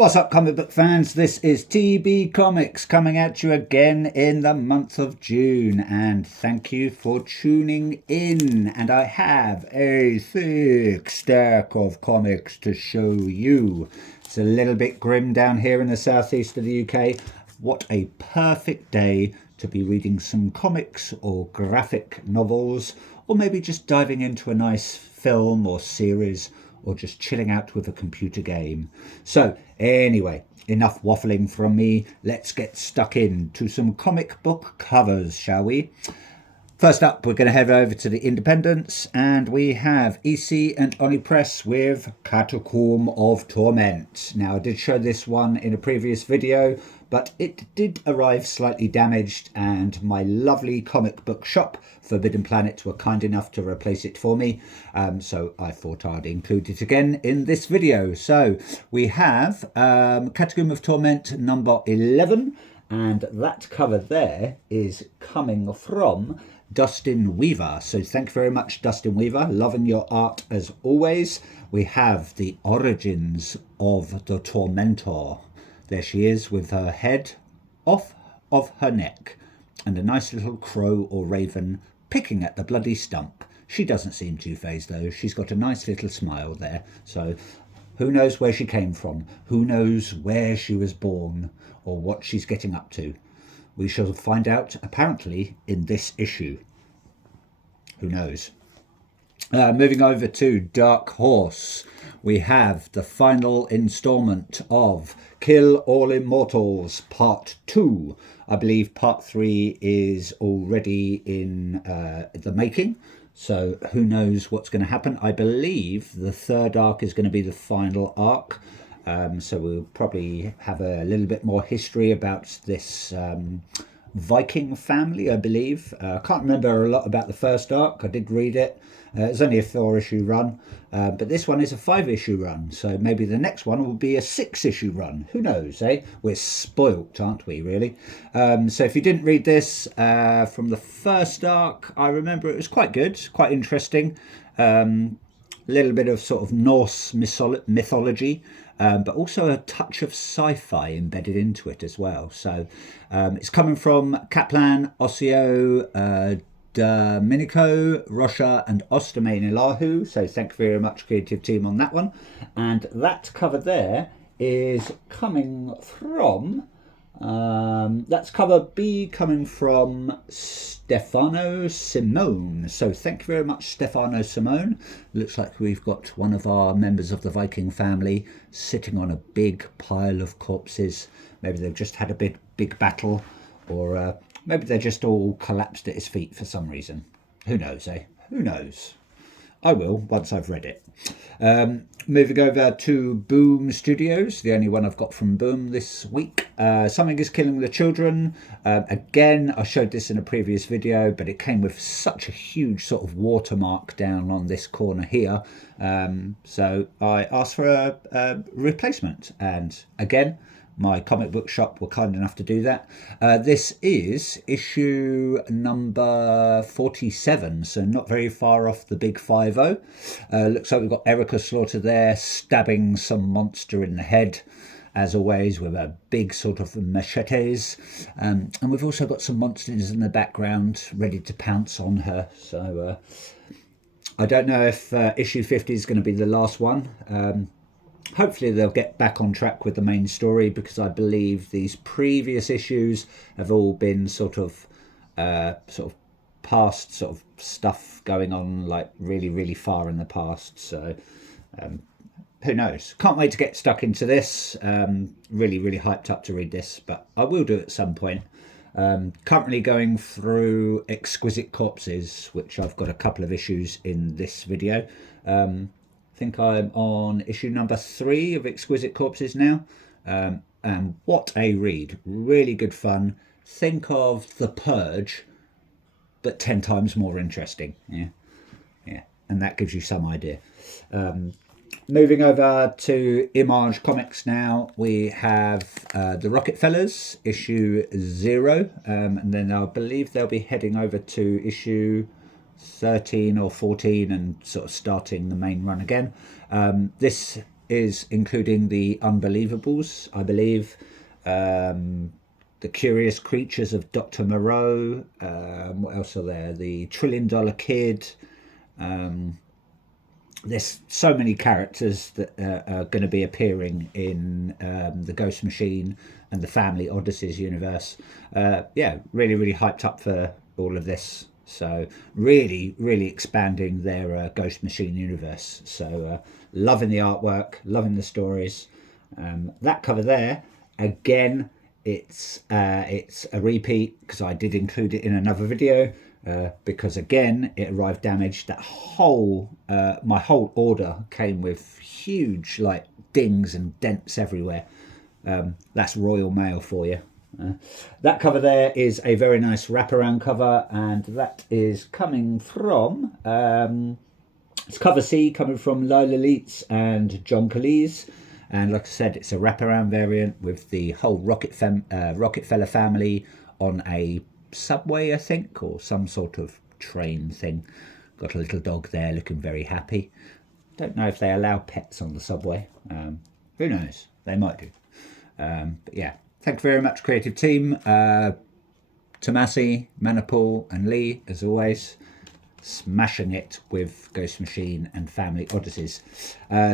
What's up, comic book fans? This is TB Comics coming at you again in the month of June, and thank you for tuning in. And I have a thick stack of comics to show you. It's a little bit grim down here in the southeast of the UK. What a perfect day to be reading some comics or graphic novels, or maybe just diving into a nice film or series, or just chilling out with a computer game. So anyway, enough waffling from me. Let's get stuck into some comic book covers, shall we? First up, we're going to head over to the Independents, and we have EC and Oni Press with Catacomb of Torment. Now, I did show this one in a previous video, but it did arrive slightly damaged, and my lovely comic book shop, Forbidden Planet, were kind enough to replace it for me. So I thought I'd include it again in this video. So we have Catacomb of Torment number 11, and that cover there is coming from Dustin Weaver. So thank you very much, Dustin Weaver. Loving your art as always. We have the origins of the Tormentor. There she is with her head off of her neck and a nice little crow or raven picking at the bloody stump. She doesn't seem too phased though. She's got a nice little smile there. So who knows where she came from? Who knows where she was born or what she's getting up to? We shall find out apparently in this issue. Who knows? Moving over to Dark Horse, we have the final installment of Kill All Immortals Part 2. I believe Part 3 is already in the making, so who knows what's going to happen. I believe the third arc is going to be the final arc, so we'll probably have a little bit more history about this Viking family, I believe. I can't remember a lot about the first arc. I did read it. It's only a 4-issue run, but this one is a 5-issue run, so maybe the next one will be a 6-issue run. Who knows, eh? We're spoilt, aren't we, really? So if you didn't read this from the first arc, I remember it was quite good, quite interesting. A little bit of sort of Norse mythology, but also a touch of sci-fi embedded into it as well. So it's coming from Kaplan, Osseo, Domenico, Rocha and Ostermain Elahu. So thank you very much, creative team, on that one. And that cover there is coming from that's cover B, coming from Stefano Simone. So thank you very much, Stefano Simone. Looks like we've got one of our members of the Viking family sitting on a big pile of corpses. Maybe they've just had a big battle, or maybe they just all collapsed at his feet for some reason. Who knows, eh? Who knows? I will once I've read it. Moving over to Boom Studios, the only one I've got from Boom this week. Something is Killing the Children. Again, I showed this in a previous video, but it came with such a huge sort of watermark down on this corner here. So I asked for a replacement. And again, my comic book shop were kind enough to do that. This is issue number 47, so not very far off the big 50. Looks like we've got Erica Slaughter there stabbing some monster in the head, as always, with a big sort of machetes. And we've also got some monsters in the background ready to pounce on her. So I don't know if issue 50 is going to be the last one. Hopefully they'll get back on track with the main story, because I believe these previous issues have all been sort of past sort of stuff going on, like really far in the past. So who knows? Can't wait to get stuck into this. Really hyped up to read this, but I will do it at some point. Currently going through Exquisite Corpses, which I've got a couple of issues in this video. I think I'm on issue number 3 of Exquisite Corpses now, and what a read. Really good fun. Think of The Purge, but 10 times more interesting. Yeah, and that gives you some idea. Moving over to Image Comics now, we have the Rocketfellas, issue 0, and then I believe they'll be heading over to issue 13 or 14 and sort of starting the main run again. This is including the Unbelievables, I believe, the Curious Creatures of Dr. Moreau. What else are there? The $1 Trillion Kid. There's so many characters that are going to be appearing in the Ghost Machine and the Family Odysseys universe. Yeah, really, really hyped up for all of this. So really, really expanding their Ghost Machine universe. So loving the artwork, loving the stories. That cover there, again, it's a repeat because I did include it in another video. Because again it arrived damaged. That whole my whole order came with huge like dings and dents everywhere. That's Royal Mail for you. That cover there is a very nice wraparound cover, and that is coming from it's cover C, coming from Lila Leitz and John Cleese. And like I said, it's a wraparound variant with the whole Rockefeller family on a subway, I think, or some sort of train thing. Got a little dog there looking very happy. Don't know if they allow pets on the subway. Who knows? They might do. But yeah, thank you very much, creative team. Tomasi, Manipul and Lee, as always, smashing it with Ghost Machine and Family Odysseys.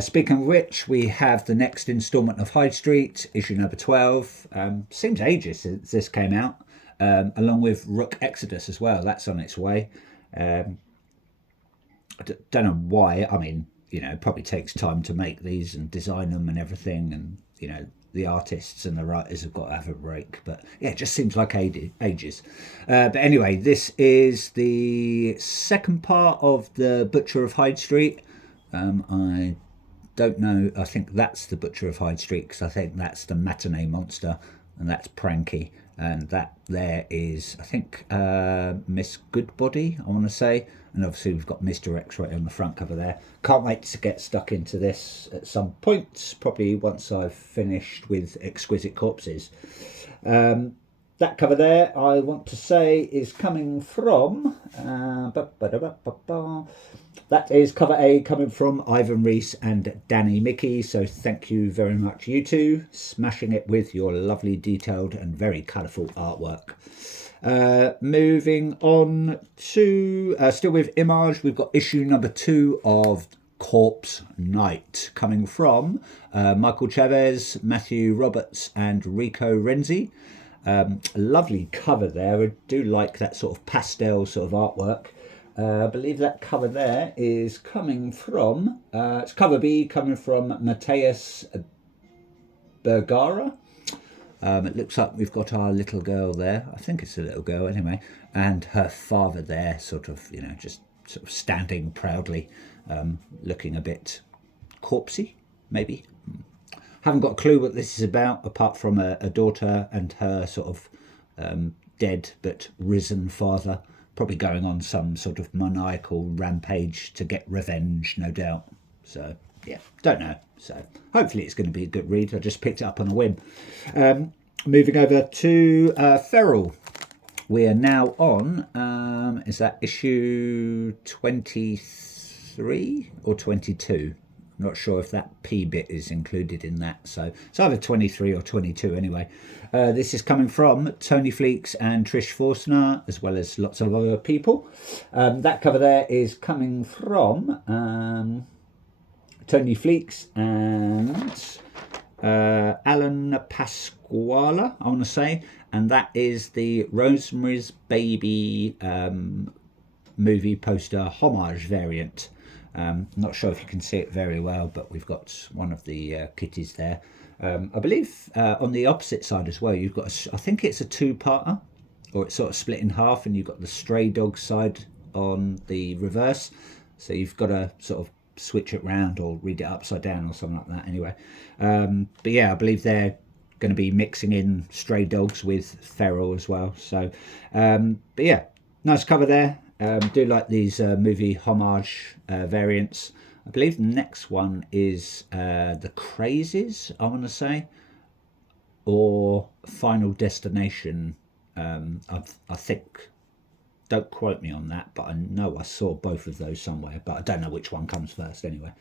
Speaking of which, we have the next instalment of Hyde Street, issue number 12. Seems ages since this came out. Along with Rook Exodus as well. That's on its way. I don't know why. I mean, you know, it probably takes time to make these and design them and everything. And, you know, the artists and the writers have got to have a break. But, yeah, it just seems like ages. But anyway, this is the second part of The Butcher of Hyde Street. I don't know. I think that's The Butcher of Hyde Street because I think that's the Matinee Monster. And that's Pranky. And that there is, I think, Miss Goodbody, I want to say. And obviously we've got Mr. X right on the front cover there. Can't wait to get stuck into this at some point, probably once I've finished with Exquisite Corpses. That cover there, I want to say, is coming from... that is cover A, coming from Ivan Reis and Danny Mickey. So thank you very much, you two, smashing it with your lovely, detailed and very colourful artwork. Moving on to, still with Image, we've got issue number 2 of Corpse Night, coming from Michael Chavez, Matthew Roberts and Rico Renzi. Lovely cover there. I do like that sort of pastel sort of artwork. I believe that cover there is coming from, it's cover B, coming from Mateus Bergara. It looks like we've got our little girl there. I think it's a little girl anyway. And her father there, sort of, you know, just sort of standing proudly, looking a bit corpsey, maybe. Haven't got a clue what this is about, apart from a daughter and her sort of dead but risen father, probably going on some sort of maniacal rampage to get revenge, no doubt. So, yeah, don't know. So, hopefully it's going to be a good read. I just picked it up on a whim. Moving over to Feral. We are now on, is that issue 23 or 22? I'm not sure if that P bit is included in that. So it's either 23 or 22 anyway. This is coming from Tony Fleeks and Trish Forstner, as well as lots of other people. That cover there is coming from Tony Fleeks and Alan Pasquale, I want to say. And that is the Rosemary's Baby movie poster homage variant. Not sure if you can see it very well, but we've got one of the kitties there. I believe on the opposite side as well, you've got, I think it's a two-parter, or it's sort of split in half, and you've got the stray dog side on the reverse. So you've got to sort of switch it round or read it upside down or something like that anyway. But yeah, I believe they're going to be mixing in stray dogs with feral as well. So, but yeah, nice cover there. Do like these movie homage variants. I believe the next one is The Crazies, I want to say, or Final Destination. I think, don't quote me on that, but I know I saw both of those somewhere, but I don't know which one comes first anyway.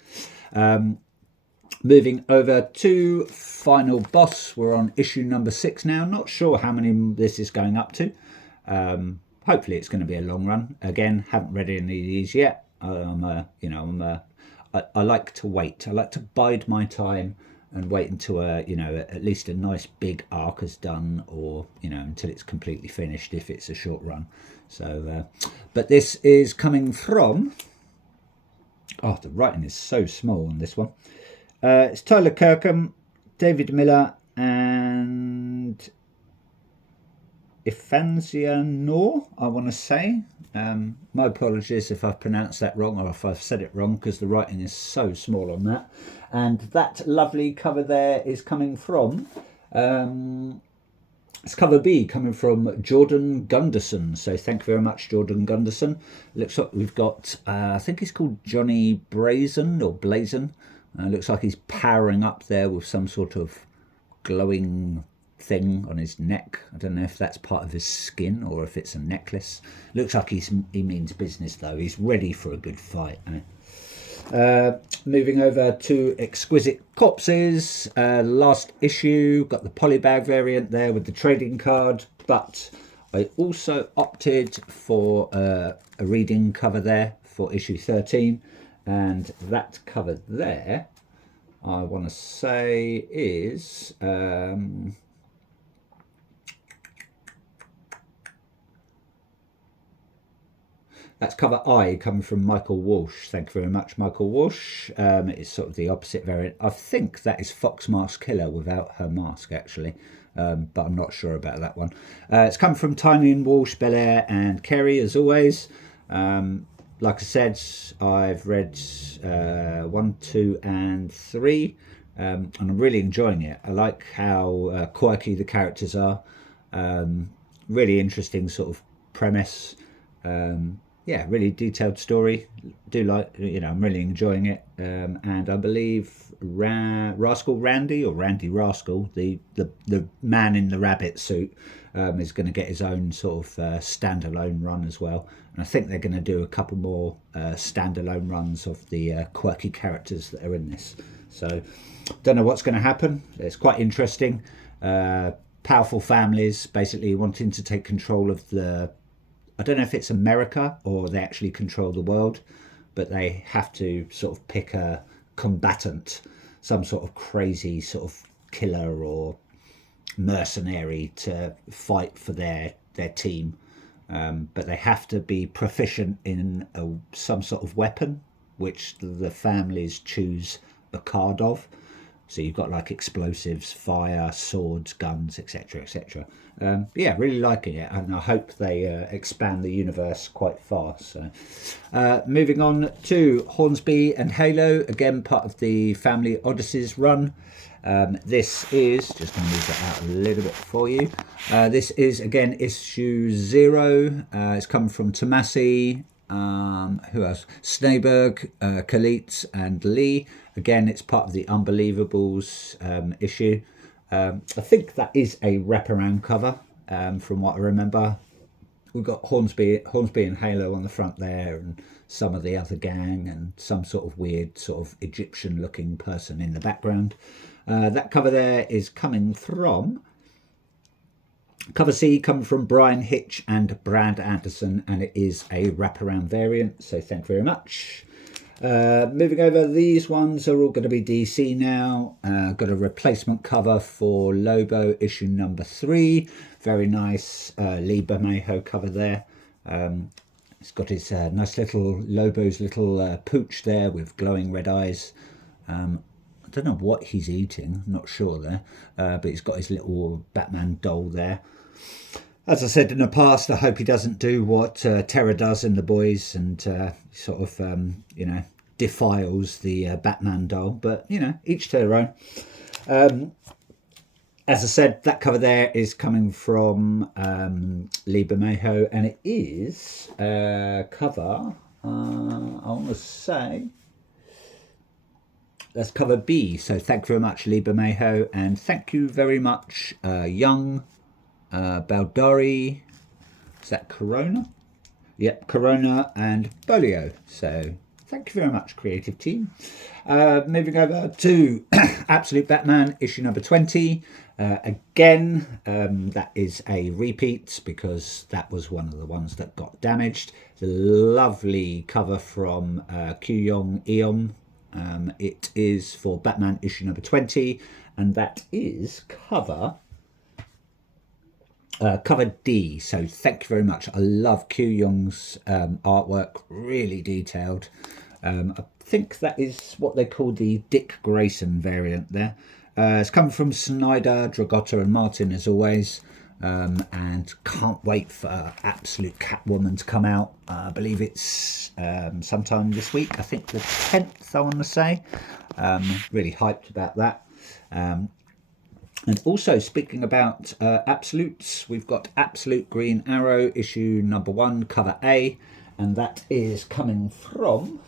Moving over to Final Boss. We're on issue number 6 now. Not sure how many this is going up to. Hopefully it's going to be a long run. Again, haven't read any of these yet. I like to wait. I like to bide my time and wait until at least a nice big arc is done, or until it's completely finished if it's a short run. So, but this is coming from. Oh, the writing is so small on this one. It's Tyler Kirkham, David Miller, and Ifanzia Noor, I want to say. My apologies if I've pronounced that wrong or if I've said it wrong, because the writing is so small on that. And that lovely cover there is coming from, it's cover B, coming from Jordan Gunderson. So thank you very much, Jordan Gunderson. Looks like we've got, I think he's called Johnny Brazen or Blazon. Looks like he's powering up there with some sort of glowing thing on his neck. I don't know if that's part of his skin or if it's a necklace. Looks like he means business though. He's ready for a good fight. Moving over to Exquisite Corpses, last issue, got the polybag variant there with the trading card, but I also opted for a reading cover there for issue 13, and that cover there I want to say is that's cover I, coming from Michael Walsh. Thank you very much, Michael Walsh. It's sort of the opposite variant. I think that is Fox Mask Killer without her mask, actually, but I'm not sure about that one. It's come from Tiny and Walsh, Belair and Kerry, as always. Like I said, I've read 1, 2 and 3, and I'm really enjoying it. I like how quirky the characters are. Really interesting sort of premise. Yeah, really detailed story. Do like, I'm really enjoying it. And I believe Rascal Randy, or Randy Rascal, the man in the rabbit suit, is going to get his own sort of standalone run as well. And I think they're going to do a couple more standalone runs of the quirky characters that are in this. So, don't know what's going to happen. It's quite interesting. Powerful families basically wanting to take control of the, I don't know if it's America or they actually control the world, but they have to sort of pick a combatant, some sort of crazy sort of killer or mercenary to fight for their team. But they have to be proficient in some sort of weapon, which the families choose a card of. So you've got like explosives, fire, swords, guns, etc., etc. Yeah, really liking it, and I hope they expand the universe quite fast. So, moving on to Hornsby and Halo, again part of the Family Odysseys run. This is, just going to move that out a little bit for you. This is again issue 0. It's come from Tomasi. Who else? Sneyberg, Khalid and Lee. Again, it's part of the Unbelievables issue. I think that is a wraparound cover, from what I remember. We've got Hornsby and Halo on the front there, and some of the other gang, and some sort of weird sort of Egyptian looking person in the background. That cover there is coming from cover C, coming from Brian Hitch and Brad Anderson, and it is a wraparound variant, so thank you very much. Moving over, these ones are all going to be DC now. Got a replacement cover for Lobo issue number 3. Very nice Lee Bermejo cover there. It's got his nice little Lobo's little pooch there with glowing red eyes. I don't know what he's eating, I'm not sure there, but he's got his little Batman doll there. As I said in the past, I hope he doesn't do what Terra does in The Boys and sort of, defiles the Batman doll. But, each to their own. As I said, that cover there is coming from Lee Bermejo, and it is cover, I want to say, that's cover B. So thank you very much, Lee Bermejo, and thank you very much, Young Baldari. Is that Corona? Yep, Corona and Bolio. So Thank you very much, creative team. Moving over to Absolute Batman issue number 20. Again, that is a repeat because that was one of the ones that got damaged. The lovely cover from Kyung Eon. It is for Batman issue number 20, and that is cover D. So thank you very much. I love Q Young's artwork, really detailed. I think that is what they call the Dick Grayson variant there. It's come from Snyder, Dragotta and Martin as always, and can't wait for Absolute Catwoman to come out. I believe it's sometime this week. I think the 10th, I want to say. Really hyped about that. And also, speaking about Absolutes, we've got Absolute Green Arrow, issue number 1, cover A, and that is coming from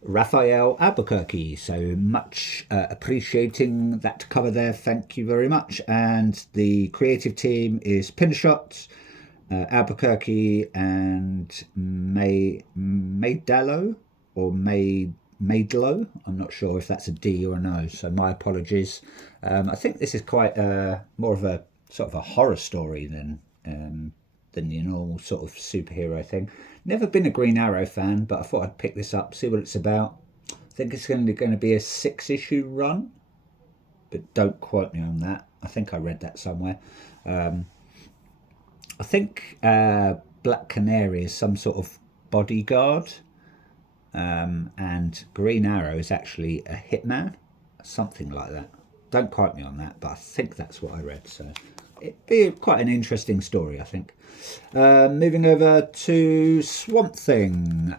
Raphael Albuquerque. So much appreciating that cover there. Thank you very much. And the creative team is Pinshot, Albuquerque, and Maidalo, or Maidlo. I'm not sure if that's a D or an O, so my apologies. I think this is quite more of a sort of a horror story than your normal sort of superhero thing. Never been a Green Arrow fan, but I thought I'd pick this up, see what it's about. I think it's going to be a 6-issue run, but don't quote me on that. I think I read that somewhere. I think Black Canary is some sort of bodyguard. And Green Arrow is actually a hitman, something like that. Don't quote me on that, but I think that's what I read. So it'd be quite an interesting story, I think. Moving over to Swamp Thing.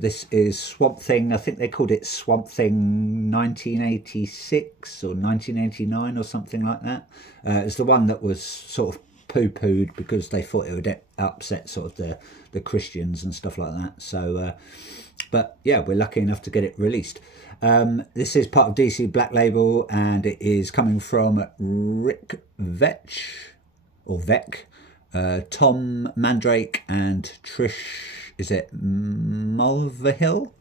This is Swamp Thing. I think they called it Swamp Thing 1986 or 1989 or something like that. It's the one that was sort of poo-pooed because they thought it would upset sort of the Christians and stuff like that. So but yeah, we're lucky enough to get it released. This is part of DC Black Label, and it is coming from Rick Vetch, or Vec, Tom Mandrake, and Trish, is it Mulvihill?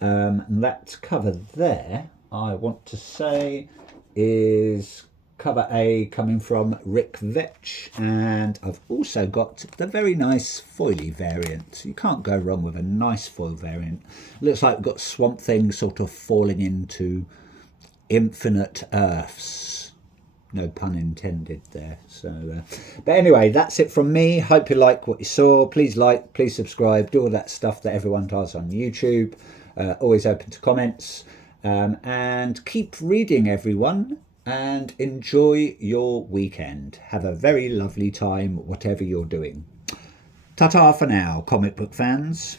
And that cover there, I want to say, is cover A coming from Rick Vetch, and I've also got the very nice foily variant. You can't go wrong with a nice foil variant. Looks like we've got Swamp Thing sort of falling into infinite earths. No pun intended there. So, but anyway, that's it from me. Hope you like what you saw. Please like, please subscribe, do all that stuff that everyone does on YouTube. Always open to comments, and keep reading, everyone. And enjoy your weekend. Have a very lovely time, whatever you're doing. Ta-ta for now, comic book fans.